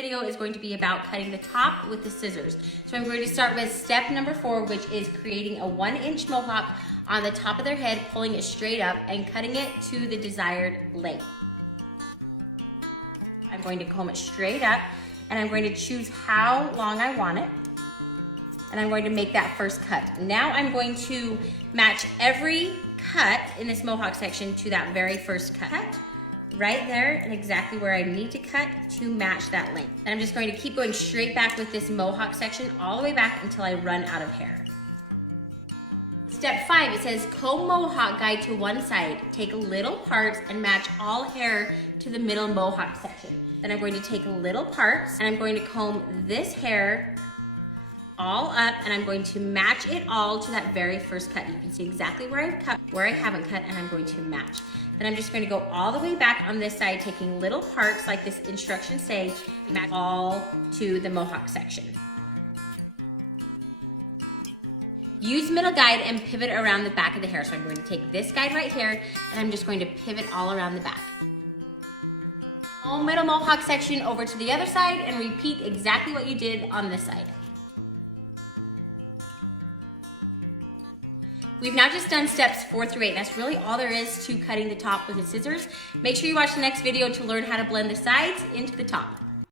video is going to be about cutting the top with the scissors. So I'm going to start with step number 4, which is creating a 1-inch mohawk on the top of their head, pulling it straight up and cutting it to the desired length. I'm going to comb it straight up and I'm going to choose how long I want it. And I'm going to make that first cut. Now I'm going to match every cut in this mohawk section to that very first cut. Right there and exactly where I need to cut to match that length. And I'm just going to keep going straight back with this mohawk section all the way back until I run out of hair. Step 5, it says comb mohawk guide to one side. Take little parts and match all hair to the middle mohawk section. Then I'm going to take little parts and I'm going to comb this hair all up and I'm going to match it all to that very first cut. You can see exactly where I've cut, where I haven't cut, and I'm going to match. Then I'm just going to go all the way back on this side, taking little parts like this instructions say, match all to the mohawk section. Use middle guide and pivot around the back of the hair. So I'm going to take this guide right here and I'm just going to pivot all around the back. All middle mohawk section over to the other side and repeat exactly what you did on this side. We've now just done steps 4 through 8. That's really all there is to cutting the top with the scissors. Make sure you watch the next video to learn how to blend the sides into the top.